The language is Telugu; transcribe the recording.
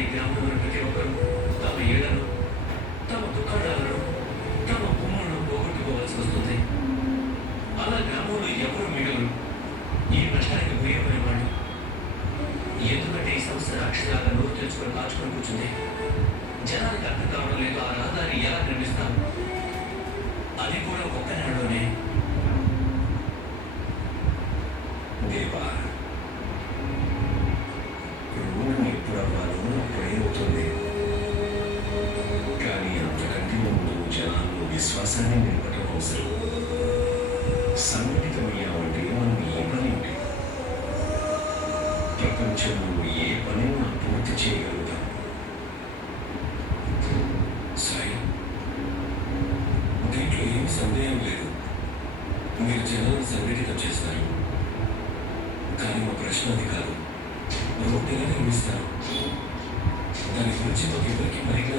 ఈ గ్రామంలోని ప్రతి ఒక్కరూ తమ ఏళ్లను, తమ దుకాణాలను, తమ భూములను పోగొట్టుకోవాల్సి వస్తుంది. అలా గ్రామంలో ఎవరు మిగలరు ఈ నష్టానికి గురయ్యే వాళ్ళు. ఎందుకంటే ఈ సంస్థ అక్షరాలను నోరు తెచ్చుకొని కాచుకొని కూర్చుంది. జనానికి అర్థం కావడం లేదు ఆ రహదారిని ఎలా నిర్మిస్తాం, అది కూడా ఒక్క నెలలోనే. దేవా, రుణం ఎప్పుడు అవ్వాలో అప్పుడే అవుతుంది. కానీ అంతకంటే ముందు జనాల్లో విశ్వాసాన్ని నింపటం అవసరం. సంఘటితమయ్యామంటే మనం ఏ పని ఉంటే ప్రపంచంలో ఏ పనైనా పూర్తి చేయగలుగుతాం. సాయి, దీంట్లో ఏం సందేహం లేదు. మీరు జనాలను సంఘటితం చేస్తారు. కానీ మా ప్రశ్న అది కాదు. రోడ్డు ఎలా నిర్మిస్తారు? దాని గురించి మాకు ఎవరికి పరిజ్ఞానం